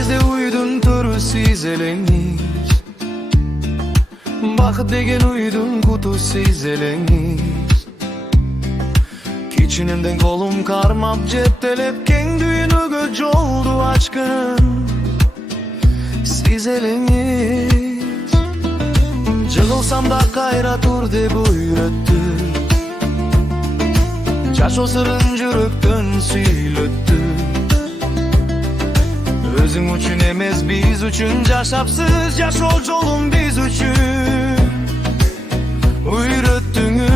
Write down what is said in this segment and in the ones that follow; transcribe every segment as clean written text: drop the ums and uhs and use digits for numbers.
кезде uydun turu siz eleniz. Bakıt degen uydun kutu siz eleniz. Kiçinimden kolum karmap ceptelep keng düğünüge joldu açkın siz eleniz. Jığılsam da kayra tur dep uyretti. Jaş o sırın жүрөктөн süйлöttü. Özün üçün emez biz üçün jaşapsız yaşol jolun biz üçün uyrettiniz.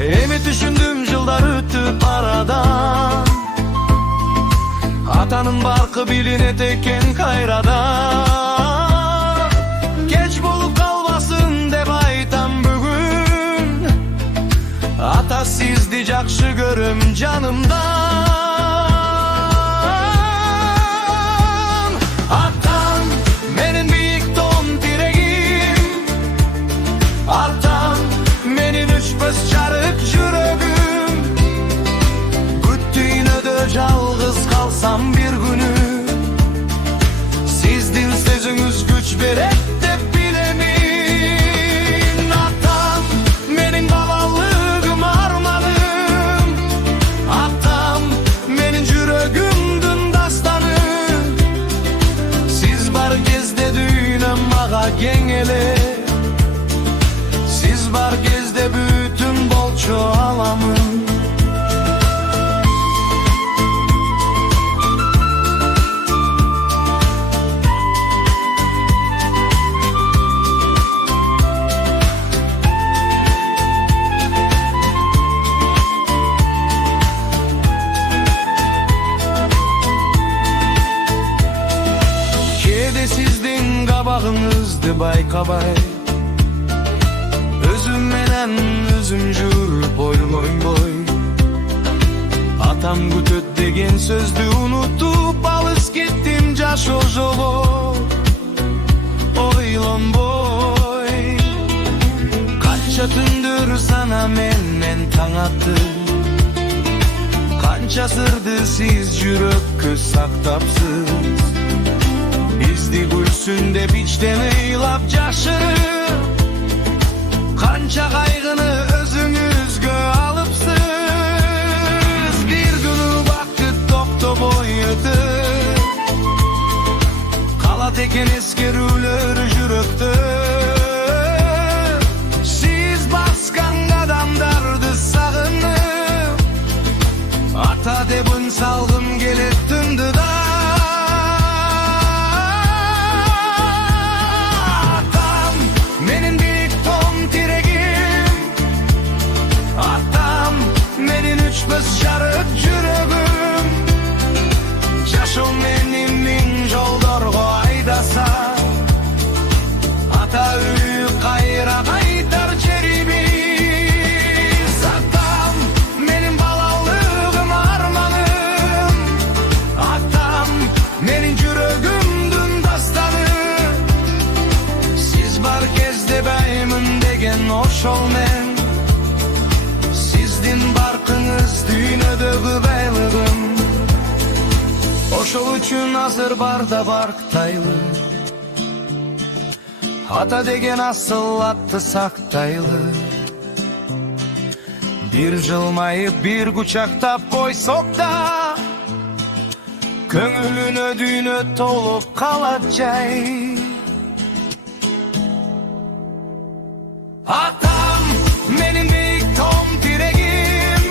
Emi düşündüm yıllar ötüp aradan. Atanın barkı bilinet eken kayradan. Geç bolup kalmasın dep aytam bugün. Ata sizdi jakşı görüm canımdan. Atam menin biyik ton diregim. Atam menin üçpöz çarık jürögüm. Güttüğünöde жалғыз kalsam bir günü. Sizdin sözünüz güç beret dep bilemin. Atam menin babalığım armanım. Atam menin jürögümdün dastanı. Siz bar кезде düğünem mağa kengele. Siz bar кезде bütün bolçu alamın. Sizdin kabağınızdı baykabay. Özüm menen özüm jürüp oyloy boy. Atam gütöt degen sözdü unutup alыс kettim jaş o jolo oylonboy. Kança tündür sana menden taң attı. Kança sırdı siz jüröp köz saktapsız. Bizdi gülsünde biçten ыйлап jaşırıp. Kança kaygını özüңүzgө alıpsız. Bir günü vakit toktop oyutup. Kalat eken eskerүүлөр жүрөктө. Siz baskan kadamdardı sagınıp. Ata dep ün salgım kelet tündüda. Üçpöz çarık jürögüm. Jaşol menin min joldorgo aydasa. Ata үйü kayra kaytar jerimiz. Atam menin balalığım armanım. Atam menin jürögümdün dastanı. Siz bar кезде bayımın degen oşol men. Sizdin barkınız düğünödөгү байлыгым. Ошол үчүн азыр барда барктайлы. Ата деген асыл атты сактайлы. Bir жылмайып bir кучактап койсок да. Көңүлүнө дүйнө толуп калат жай. Atam menin beyik tom diregim.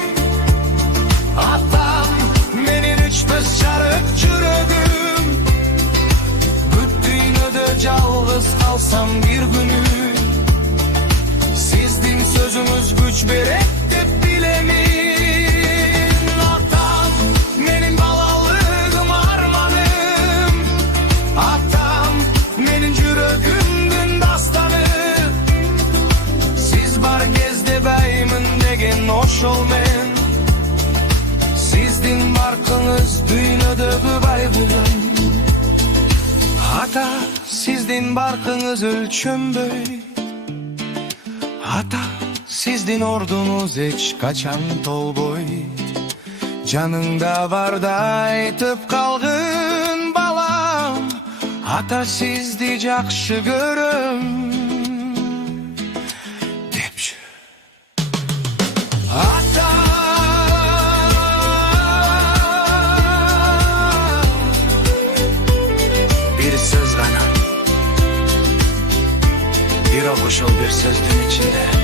Atam menin üçpöz çarık jürögüm. Güttüğünöde жалғыз kalsam bir günü. Sizdin sözünüz güç beret dep bilemin. Atam menin balalığım armanım. Atam menin jürögümdün dastanı. Siz bar кезде bayımın degen oşol men. Sizdin barkınız düğünödөгү байлыгым. Ата sizdin barkınız ölçömböy. Ata sizdin ordunuz hiç kaçan tolboy. Canыңda var da aytıp kalgın. Hatta siz diyecek şu görüm Dipçü Hatta bir söz kanar Bir okuşul bir sözlüğün içinde